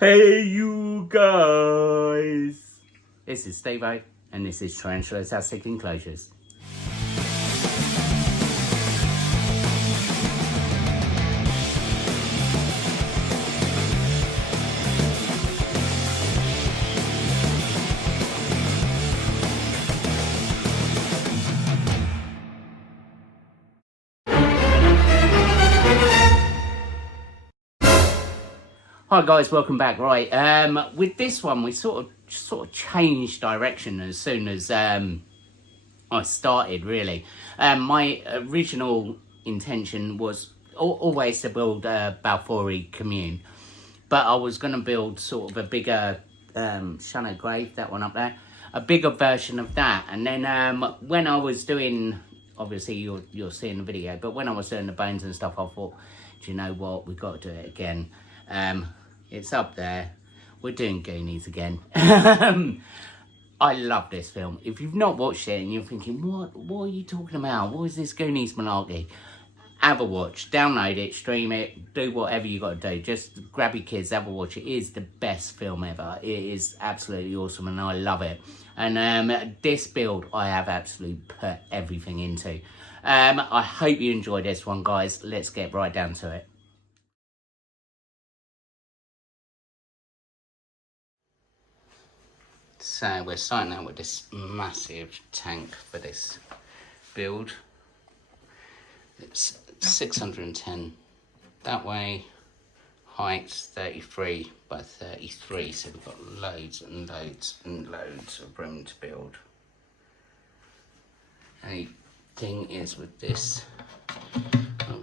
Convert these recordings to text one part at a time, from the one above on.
Hey you guys! This is Steve-O and this is Tarantulatastic Enclosures. Hi guys, welcome back. Right, with this one we sort of changed direction as soon as I started. Really, my original intention was always to build a Balfouri commune, but I was going to build sort of a bigger Shunno Grave, that one up there, a bigger version of that. And then when I was doing, obviously you're seeing the video, but when I was doing the bones and stuff, I thought, do you know what, we've got to do it again. It's up there. We're doing Goonies again. I love this film. If you've not watched it and you're thinking, what are you talking about? What is this Goonies malarkey? Have a watch, download it, stream it, do whatever you got to do. Just grab your kids, have a watch. It is the best film ever. It is absolutely awesome and I love it. And this build I have absolutely put everything into. I hope you enjoy this one, guys. Let's get right down to it. So we're starting out with this massive tank for this build. It's 610 that way, height 33 by 33, so we've got loads and loads and loads of room to build. Only thing is with this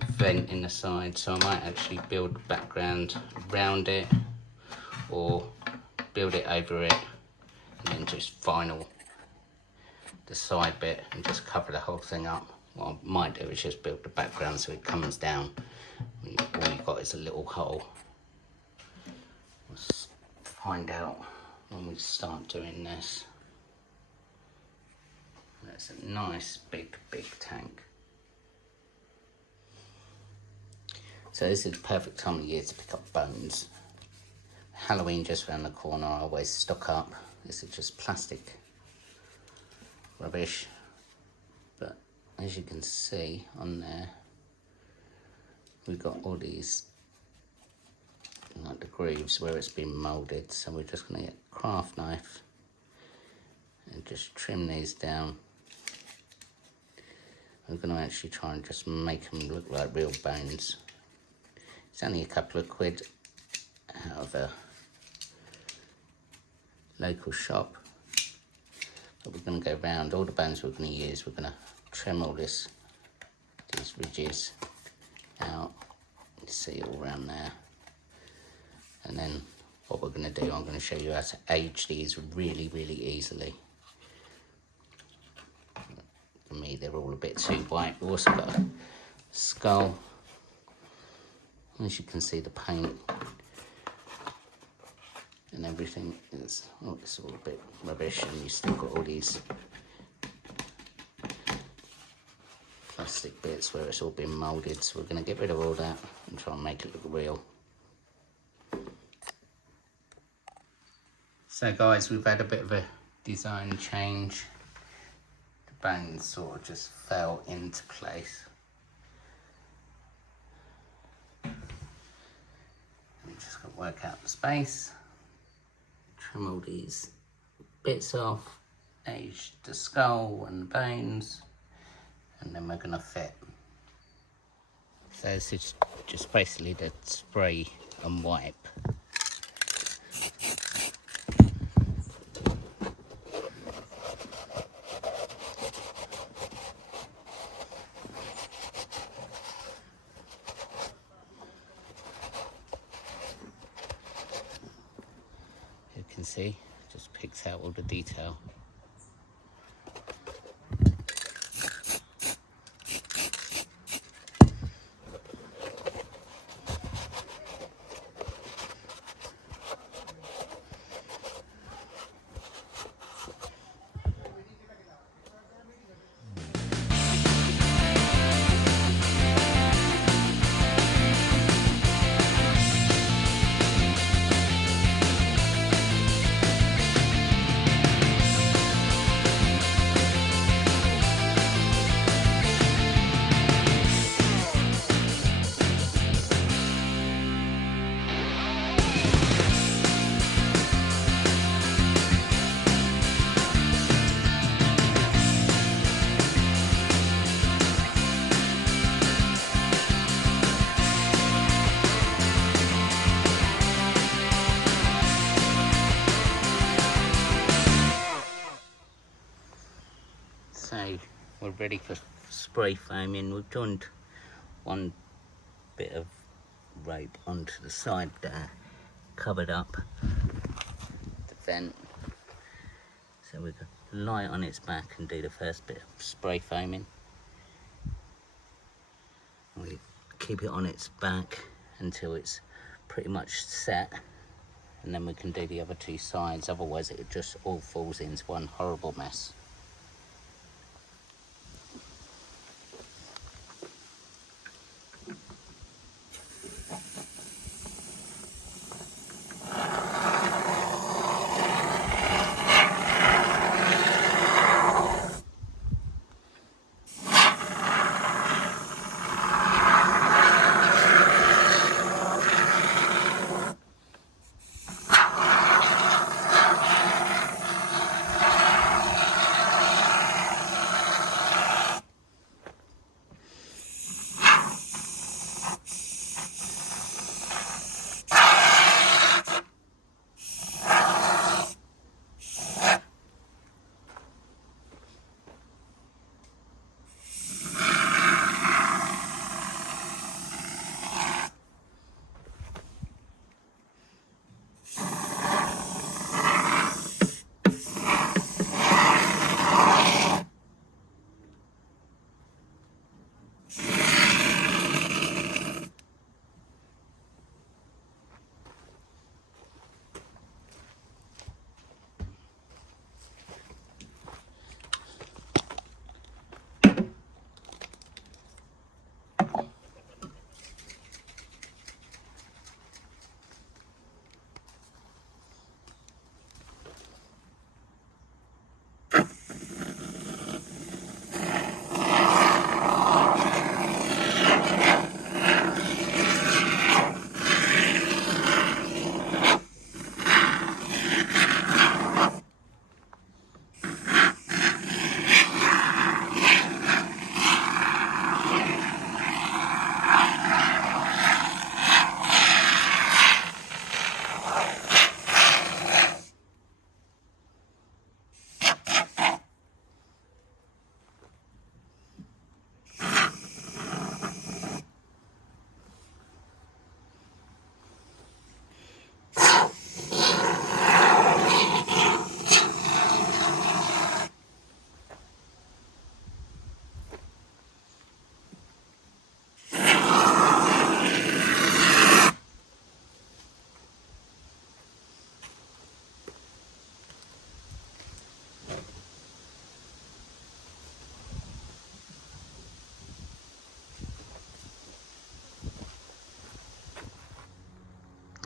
vent in the side, so I might actually build the background around it or build it over it and then just vinyl the side bit and just cover the whole thing up. What I might do is just build the background so it comes down. All you've got is a little hole. Let's find out when we start doing this. That's a nice big tank. So this is the perfect time of year to pick up bones. Halloween just around the corner, I always stock up. This is just plastic rubbish, but as you can see on there, we've got all these, like the grooves where it's been moulded, so we're just going to get a craft knife and just trim these down. We're going to actually try and just make them look like real bones. It's only a couple of quid out of a local shop, but we're going to go round all the bones we're going to use. We're going to trim all these ridges out. You see all around there, and then what we're going to do, I'm going to show you how to age these really easily. For me, they're all a bit too white. We've also got a skull. As you can see, the paint and everything is, it's all a bit rubbish, and you still got all these plastic bits where it's all been moulded, so we're going to get rid of all that and try and make it look real. So guys, we've had a bit of a design change. The bones sort of just fell into place. I'm just going to work out the space. Trim all these bits off, age the skull and the bones, and then we're going to fit. So this is just basically the spray and wipe. You can see, just picks out all the detail. we're ready for spray foaming. We've joined one bit of rope onto the side there, covered up the vent, so we can lie it on its back and do the first bit of spray foaming. We keep it on its back until it's pretty much set, and then we can do the other two sides, otherwise it just all falls into one horrible mess.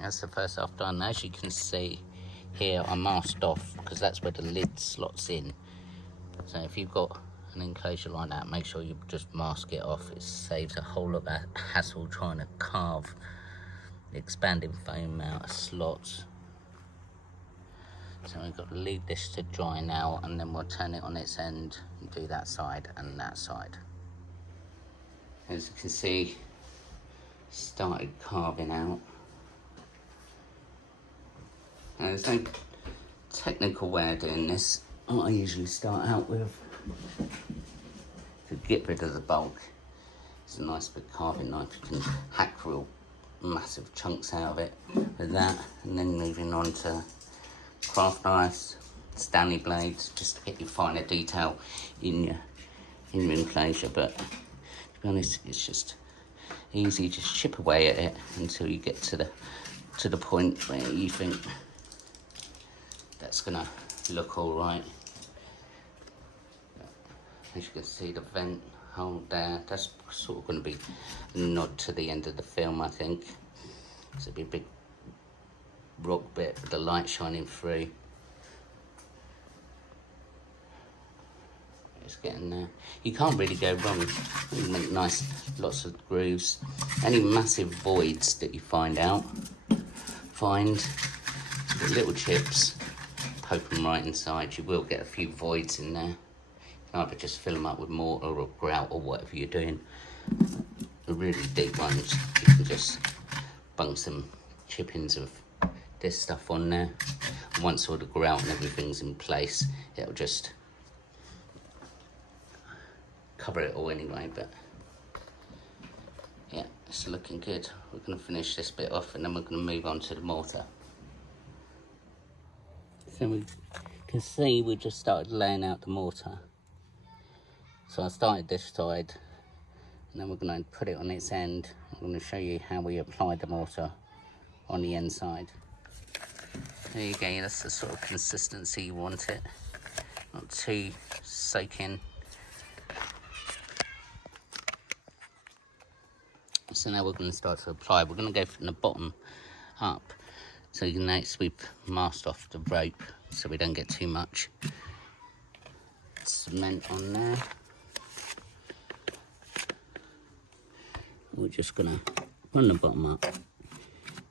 That's the first I've done. As you can see here, I masked off because that's where the lid slots in. So if you've got an enclosure like that, make sure you just mask it off. It saves a whole lot of hassle trying to carve the expanding foam out of slots. So we've got to leave this to dry now, and then we'll turn it on its end and do that side and that side. As you can see, started carving out. Now, there's no technical way of doing this. What I usually start out with to get rid of the bulk is a nice big carving knife. You can hack real massive chunks out of it with that, and then moving on to craft knives, Stanley blades, just to get your finer detail in your enclosure. But to be honest, it's just easy. Just chip away at it until you get to the point where you think that's gonna look all right. As you can see, the vent hole there, that's sort of going to be a nod to the end of the film, I think. So it'll be a big rock bit with the light shining through. It's getting there. You can't really go wrong. You make nice, lots of grooves. Any massive voids that you find the little chips, poke them right inside. You will get a few voids in there. Either just fill them up with mortar or grout or whatever you're doing. The really deep ones, you can just bung some chippings of this stuff on there. And once all the grout and everything's in place, it'll just cover it all anyway, but yeah, it's looking good. We're going to finish this bit off and then we're going to move on to the mortar. So we can see we just started laying out the mortar. So I started this side and then we're going to put it on its end. I'm going to show you how we apply the mortar on the inside. There you go, that's the sort of consistency you want it. Not too soaking. So now we're going to start to apply. We're going to go from the bottom up. So you can notice we've masked off the rope so we don't get too much cement on there. We're just going to run the bottom up.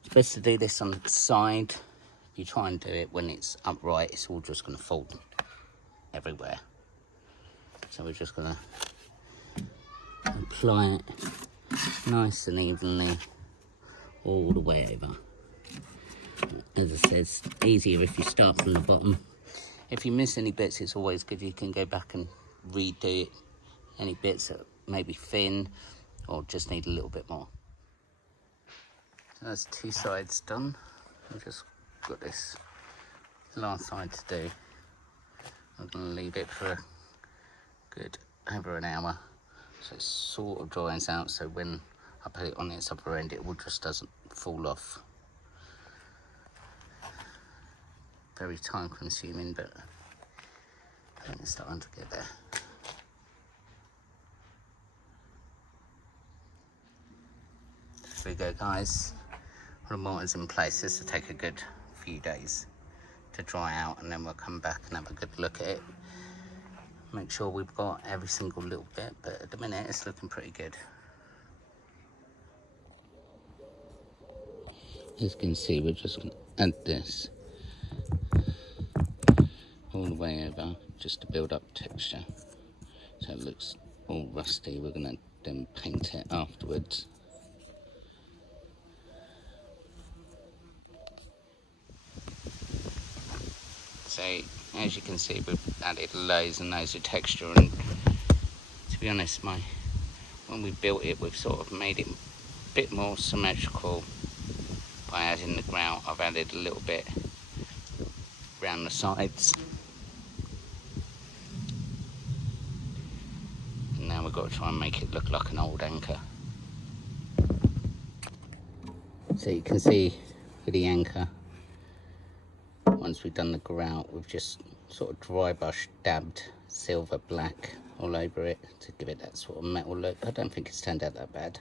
It's best to do this on the side. If you try and do it when it's upright, it's all just going to fall everywhere. So we're just going to apply it nice and evenly all the way over. As I said, it's easier if you start from the bottom. If you miss any bits, it's always good. You can go back and redo it. Any bits that may be thin or just need a little bit more. So that's two sides done. I've just got this last side to do. I'm going to leave it for a good over an hour. So it sort of dries out, so when I put it on its upper end, it all just doesn't fall off. Very time consuming, but I think it's starting to get there. There we go, guys. All the mortar's in place. This will take a good few days to dry out, and then we'll come back and have a good look at it. Make sure we've got every single little bit, but at the minute it's looking pretty good. As you can see, we're just going to add this all the way over just to build up texture. So it looks all rusty. We're going to then paint it afterwards. So as you can see, we've added loads and loads of texture, and to be honest, when we built it, we've sort of made it a bit more symmetrical by adding the grout. I've added a little bit around the sides. And now we've got to try and make it look like an old anchor. So you can see for the anchor, once we've done the grout, we've just sort of dry brush dabbed silver black all over it to give it that sort of metal look. I don't think it's turned out that bad.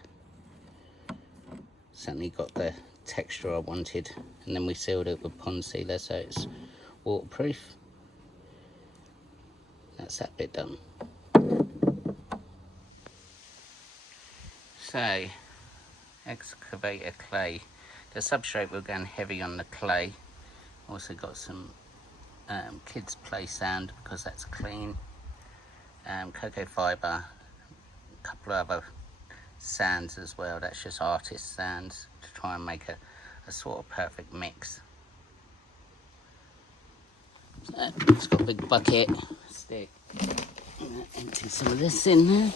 Certainly got the texture I wanted, and then we sealed it with pond sealer so it's waterproof. That's that bit done. So, excavator clay. The substrate, we're going heavy on the clay. Also got some kids play sand because that's clean. Cocoa fibre, a couple of other sands as well. That's just artist sands to try and make a sort of perfect mix. So it's got a big bucket. Stick. Empty some of this in there.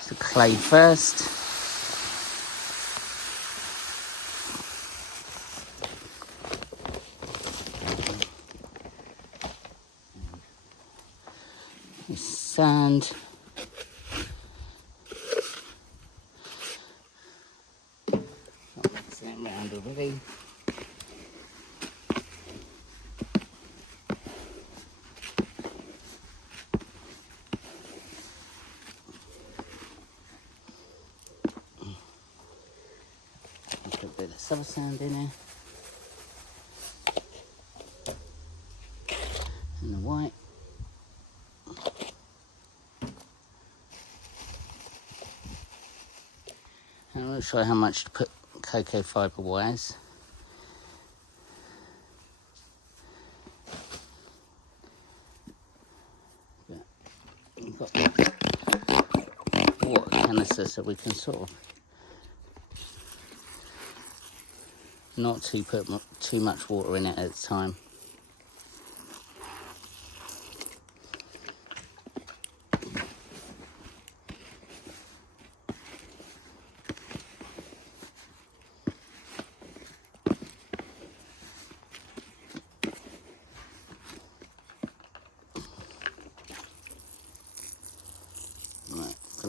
So clay first. Sand. Mixing it around already. Put a bit of silver sand in there. And the white. I'm not sure how much to put cocoa fibre wise. But we've got the water canister so we can sort of not to put too much water in it at a time.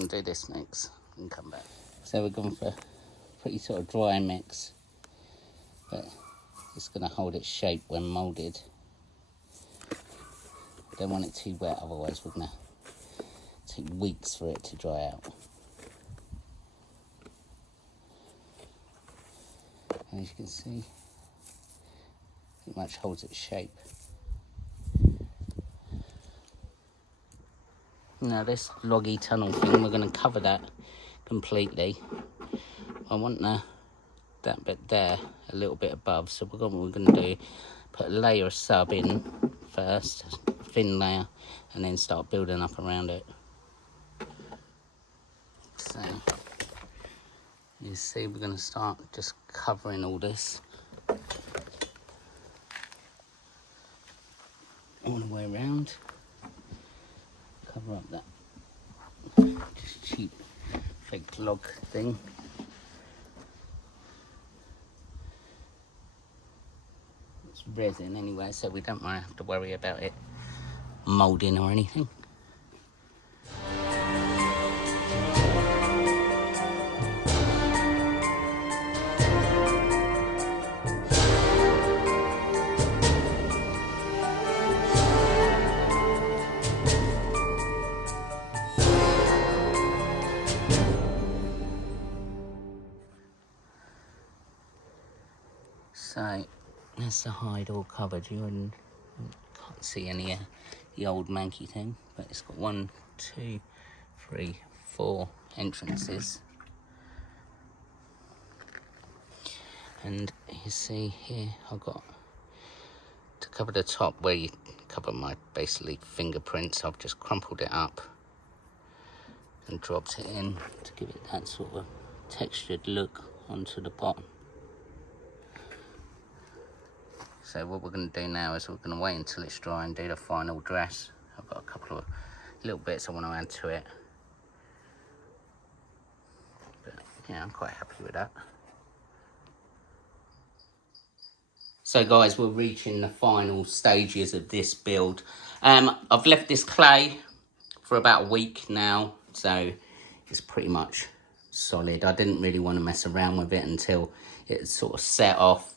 and do this mix and come back. So we're going for a pretty sort of dry mix, but it's going to hold its shape when moulded. Don't want it too wet, otherwise we're going to take weeks for it to dry out. And as you can see, it much holds its shape. Now this loggy tunnel thing, we're going to cover that completely. I want that bit there a little bit above, so what we're going to do, put a layer of sub in first, a thin layer, and then start building up around it. So you see, we're going to start just covering all this all the way around. Cover up that just cheap fake log thing. It's resin anyway, so we don't have to worry about it moulding or anything. So that's the hide all covered. You can't see any the old manky thing, but it's got 1, 2, 3, 4 entrances. And you see here, I've got to cover the top where you cover my basically fingerprints. I've just crumpled it up and dropped it in to give it that sort of textured look onto the bottom. So what we're going to do now is we're going to wait until it's dry and do the final dress. I've got a couple of little bits I want to add to it. But yeah, I'm quite happy with that. So guys, we're reaching the final stages of this build. I've left this clay for about a week now, so it's pretty much solid. I didn't really want to mess around with it until it sort of set off.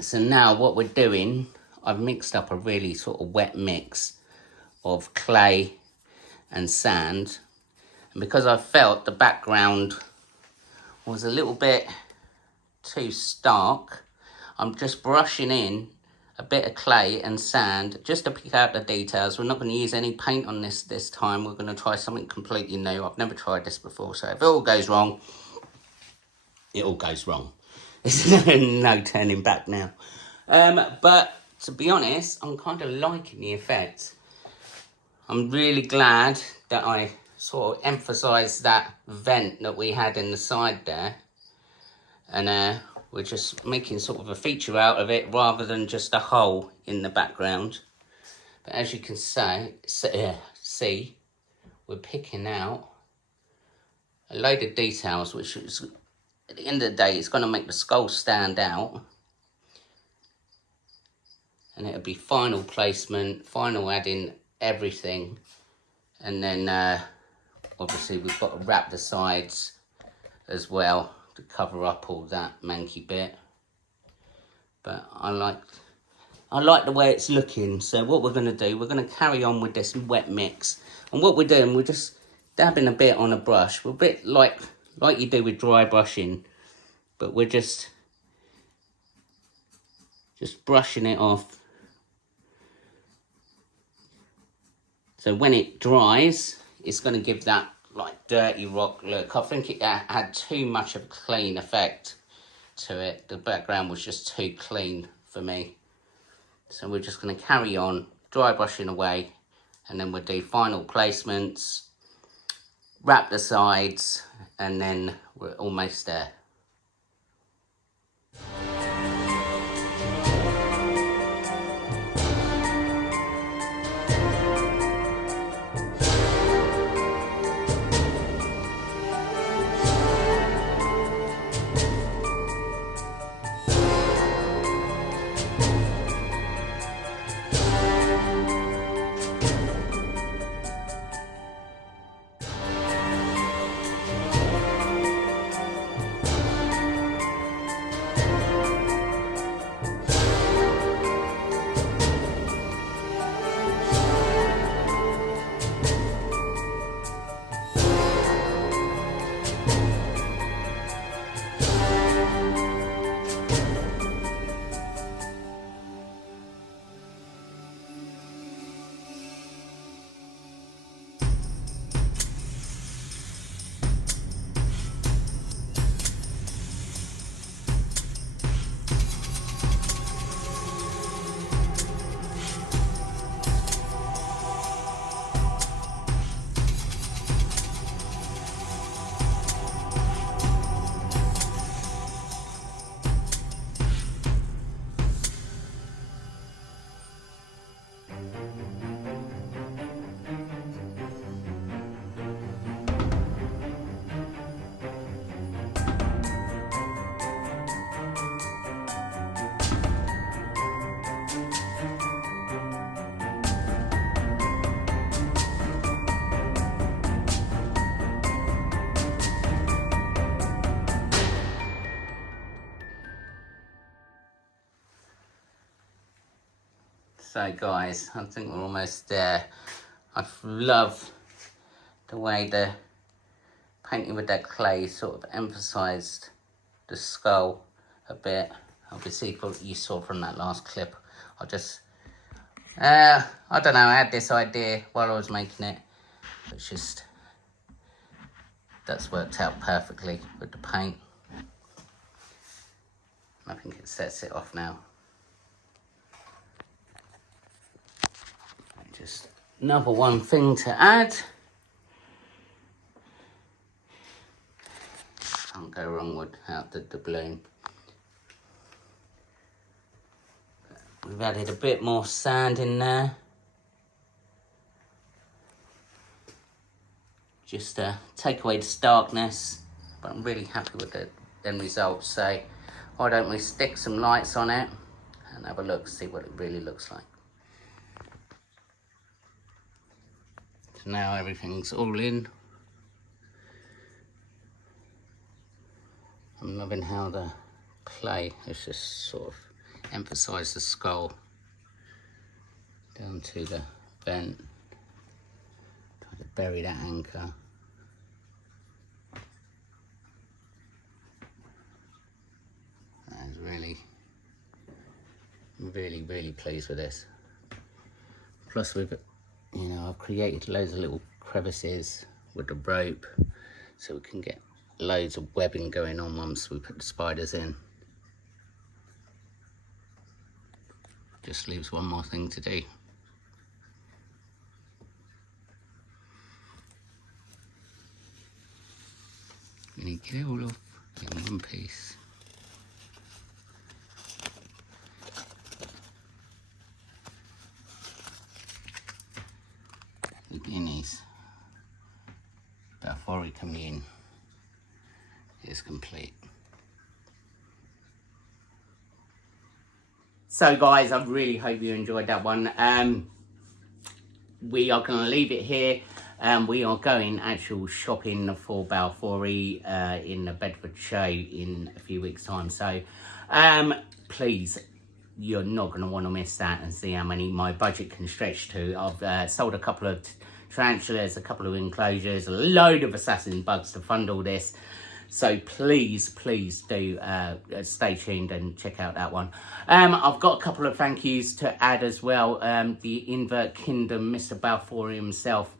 So now what we're doing, I've mixed up a really sort of wet mix of clay and sand. And because I felt the background was a little bit too stark, I'm just brushing in a bit of clay and sand just to pick out the details. We're not going to use any paint on this time. We're going to try something completely new. I've never tried this before, so if it all goes wrong, it all goes wrong. There's no turning back now. But to be honest, I'm kind of liking the effect. I'm really glad that I sort of emphasised that vent that we had in the side there. And we're just making sort of a feature out of it rather than just a hole in the background. But as you can see, we're picking out a load of details, which is, at the end of the day, it's going to make the skull stand out. And it'll be final placement, final adding everything. And then obviously we've got to wrap the sides as well to cover up all that manky bit. But I like the way it's looking. So what we're going to do, we're going to carry on with this wet mix. And what we're doing, we're just dabbing a bit on a brush. We're a bit like you do with dry brushing, but we're just brushing it off. So when it dries, it's going to give that like dirty rock look. I think it had too much of a clean effect to it. The background was just too clean for me. So we're just going to carry on dry brushing away, and then we'll do final placements, wrap the sides, and then we're almost there. So guys, I think we're almost there. I love the way the painting with that clay sort of emphasised the skull a bit. Obviously, you saw from that last clip. I just, I don't know, I had this idea while I was making it. It's just, that's worked out perfectly with the paint. I think it sets it off now. Just another one thing to add. Can't go wrong without the doubloon. We've added a bit more sand in there. Just to take away the starkness. But I'm really happy with the end result. So why don't we stick some lights on it and have a look, see what it really looks like. So now everything's all in. I'm loving how the clay has just sort of emphasised the skull down to the vent. Try to bury that anchor. I was really pleased with this. Plus we've, you know, I've created loads of little crevices with the rope so we can get loads of webbing going on once we put the spiders in. Just leaves one more thing to do. We need to get it all off in one piece. The guineas, Balfouri Commune is complete. So guys, I really hope you enjoyed that one. We are going to leave it here. We are going actual shopping for Balfouri in the Bedford show in a few weeks time. So please, you're not going to want to miss that and see how many my budget can stretch to. I've sold a couple of tarantulas, a couple of enclosures, a load of assassin bugs to fund all this. So please do stay tuned and check out that one. I've got a couple of thank yous to add as well. The Invert Kingdom, Mr. Balfouri himself.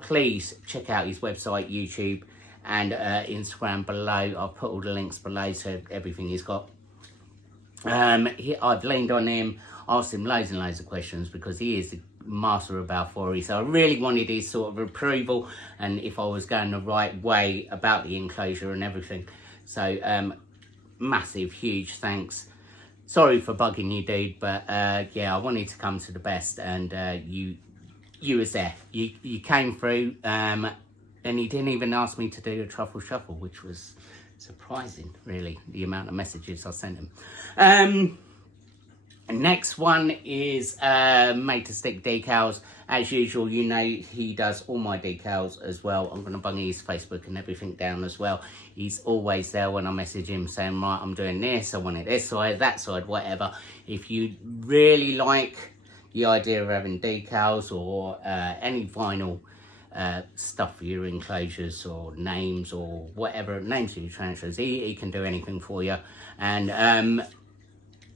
Please check out his website, YouTube, and Instagram below. I've put all the links below to everything he's got. I've leaned on him, asked him loads and loads of questions because he is the master of Balfouri. So I really wanted his sort of approval and if I was going the right way about the enclosure and everything. So massive, huge thanks. Sorry for bugging you, dude, but yeah, I wanted to come to the best and you was there. You came through and he didn't even ask me to do a truffle shuffle, which was surprising, really, the amount of messages I sent him. Next one is Made to Stick decals. As usual, you know he does all my decals as well. I'm going to bung his Facebook and everything down as well. He's always there when I message him saying, right, I'm doing this, I want it this side, that side, whatever. If you really like the idea of having decals or any vinyl stuff for your enclosures or names or whatever, names of your transfers, he can do anything for you. And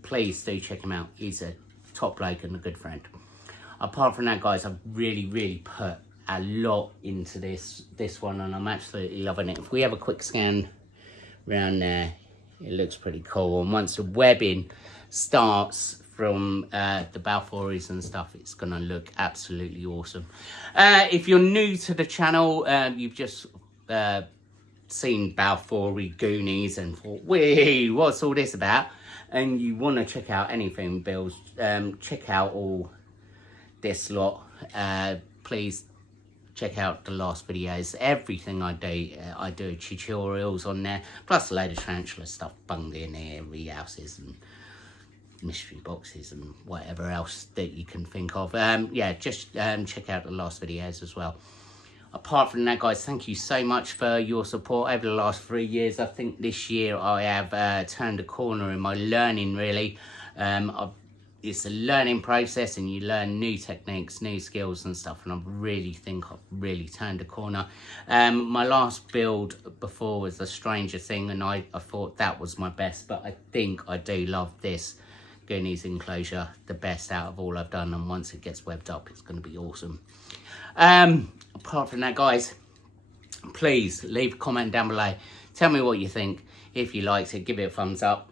please do check him out. He's a top bloke and a good friend. Apart from that, guys, I've really put a lot into this one and I'm absolutely loving it. If we have a quick scan around there, it looks pretty cool. And once the webbing starts from the Balfouris and stuff, it's gonna look absolutely awesome. If you're new to the channel, you've just seen Balfouri Goonies and thought, wait, what's all this about? And you want to check out anything builds, check out all this lot. Please check out the last videos. Everything I do tutorials on there, plus a load of tarantula stuff bunged in here, rehouses and mystery boxes and whatever else that you can think of. Yeah, just check out the last videos as well. Apart from that, guys, thank you so much for your support over the last 3 years. I think this year I have turned a corner in my learning, really. I've it's a learning process, and you learn new techniques, new skills and stuff, and I really think I've really turned a corner. My last build before was the Stranger Thing, and I thought that was my best, but I think I do love this Goonies enclosure the best out of all I've done, and once it gets webbed up, it's going to be awesome. Apart from that, guys, please leave a comment down below. Tell me what you think. If you liked it, give it a thumbs up.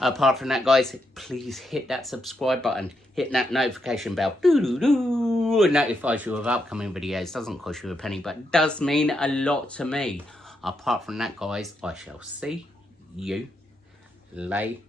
Apart from that, guys, please hit that subscribe button. Hit that notification bell. It notifies you of upcoming videos. Doesn't cost you a penny, but does mean a lot to me. Apart from that, guys, I shall see you later.